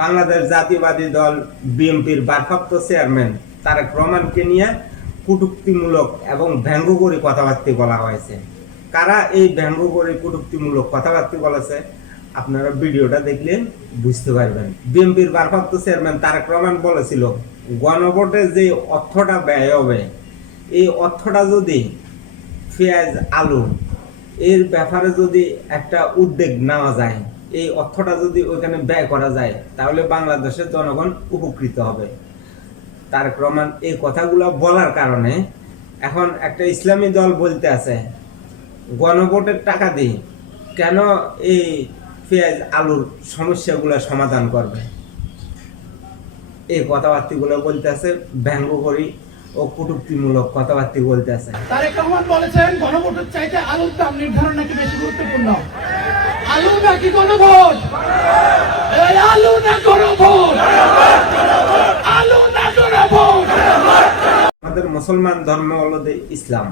বাংলাদেশ জাতীয়বাদী দল বিএনপির ভারপ্রাপ্ত চেয়ারম্যান তারেক রহমানকে নিয়ে কটূক্তিমূলক এবং ব্যঙ্গকরী কথাবার্তা বলা হয়েছে। কারা এই ব্যঙ্গকরী কটূক্তিমূলক কথাবার্তা বলেছে, আপনারা ভিডিওটা দেখলে বুঝতে পারবেন। বিএনপির ভারপ্রাপ্ত চেয়ারম্যান তারেক রহমান বলেছিল, গণভোটে যে অর্থটা ব্যয় হবে, এই অর্থটা যদি পেঁয়াজ আলু এর ব্যাপারে যদি একটা উদ্যোগ নেওয়া যায় এই অর্থটা যদি ওইখানে ব্যয় করা যায়, তাহলে বাংলাদেশের জনগণ উপকৃত হবে। তারেক রহমান এই কথাগুলো বলার কারণে এখন একটা ইসলামী দল বলতে আছে, গণভোটের টাকা দিই, কেন এই পেঁয়াজ আলুর সমস্যাগুলো সমাধান করবে? এই কথাবার্তাগুলো বলতে আছে ব্যঙ্গ করি ও কটূক্তিমূলক কথাবার্তা বলতে আছে। তারেক রহমান বলেছেন, গণভোটের চাইতে আলুর দাম নির্ধারণ নাকি বেশি গুরুত্বপূর্ণ? আলু নাকি গণভোট এই আলু না গণভোট আলু না গণভোট আমাদের মুসলমান ধর্ম হলো ইসলাম।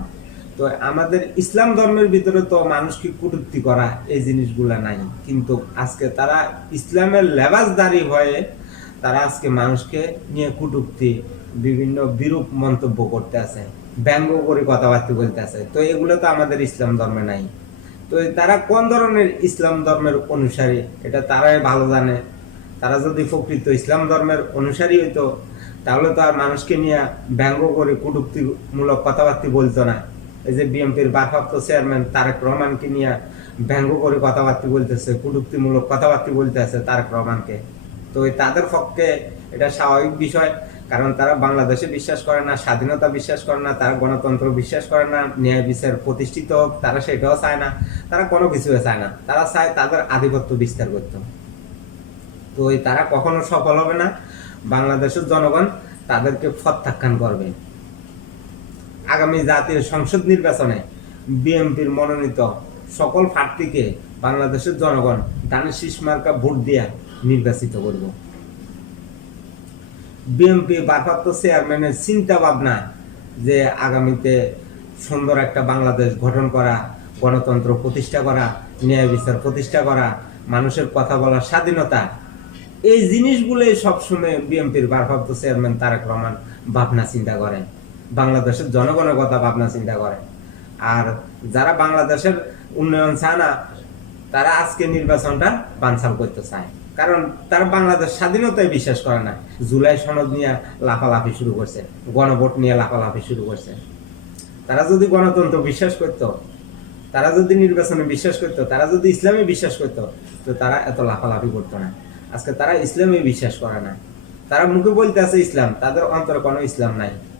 তো আমাদের ইসলাম ধর্মের ভিতরে তো মানুষকে কটূক্তি করা এই জিনিসগুলা নাই। কিন্তু আজকে তারা ইসলামের লেবাসদারি হয়ে তারা আজকে মানুষকে নিয়ে কটূক্তি, বিভিন্ন বিরূপ মন্তব্য করতে আছে, ব্যঙ্গ করে কথাবার্তা বলতে আছে। তো এগুলো তো আমাদের ইসলাম ধর্মে নাই। তো তারা কোন ধরনের ইসলাম ধর্মের অনুসারী? এটা তারাই ভালো জানে। তারা যদি প্রকৃত ইসলাম ধর্মের অনুসারী হইতো, তাহলে তো আর মানুষকে নিয়ে ব্যঙ্গ করে কটুক্তিমূলক কথাবার্তা বলতো না। এই যে বিএনপির ভারপ্রাপ্ত চেয়ারম্যান তারেক রহমানকে নিয়ে ব্যঙ্গ করে কথাবার্তা বলতেছে, কটুক্তিমূলক কথাবার্তা বলতেছে তারেক রহমানকে। তো তাদের পক্ষে এটা স্বাভাবিক বিষয়, কারণ তারা বাংলাদেশে বিশ্বাস করে না, স্বাধীনতা বিশ্বাস করে না, তারা গণতন্ত্র বিশ্বাস করে না, ন্যায় বিচার প্রতিষ্ঠিত হোক, তারা সেটাও চায় না, তারা কোনো কিছু চায় না, তারা চায় তাদের আধিপত্য বিস্তার করতে। তো তারা কখনো সফল হবে না, বাংলাদেশের জনগণ তাদেরকে প্রত্যাখ্যান করবে। আগামী জাতীয় সংসদ নির্বাচনে বিএনপির মনোনীত সকল প্রার্থীকে বাংলাদেশের জনগণ দানের শীষ মার্কা ভোট দিয়া নির্বাচিত করব। বিএনপি ভারপ্রাপ্ত চেয়ারম্যানের চিন্তা ভাবনা যে আগামীতে সুন্দর একটা বাংলাদেশ গঠন করা, গণতন্ত্র প্রতিষ্ঠা করা, ন্যায় বিচার প্রতিষ্ঠা করা, মানুষের কথা বলার স্বাধীনতা, এই জিনিসগুলোই সবসময় বিএনপির ভারপ্রাপ্ত চেয়ারম্যান তারেক রহমান ভাবনা চিন্তা করেন। বাংলাদেশের জনগণের কথা ভাবনা চিন্তা করে আর যারা বাংলাদেশের উন্নয়ন চায় না তারা আজকে নির্বাচনটা বানচাল করতে চায়। কারণ তারা বাংলাদেশ স্বাধীনতায় বিশ্বাস করে না। জুলাই সনদ নিয়ে লাফালাফি শুরু করছে, গণভোট নিয়ে লাফালাফি শুরু করছে। তারা যদি গণতন্ত্র বিশ্বাস করতো, তারা যদি নির্বাচনে বিশ্বাস করতো, তারা যদি ইসলামে বিশ্বাস করতো, তো তারা এত লাফালাফি করতো না। আজকে তারা ইসলামে বিশ্বাস করে না। তারা মুখে বলতে আছে ইসলাম, তাদের অন্তরে কোনো ইসলাম নাই।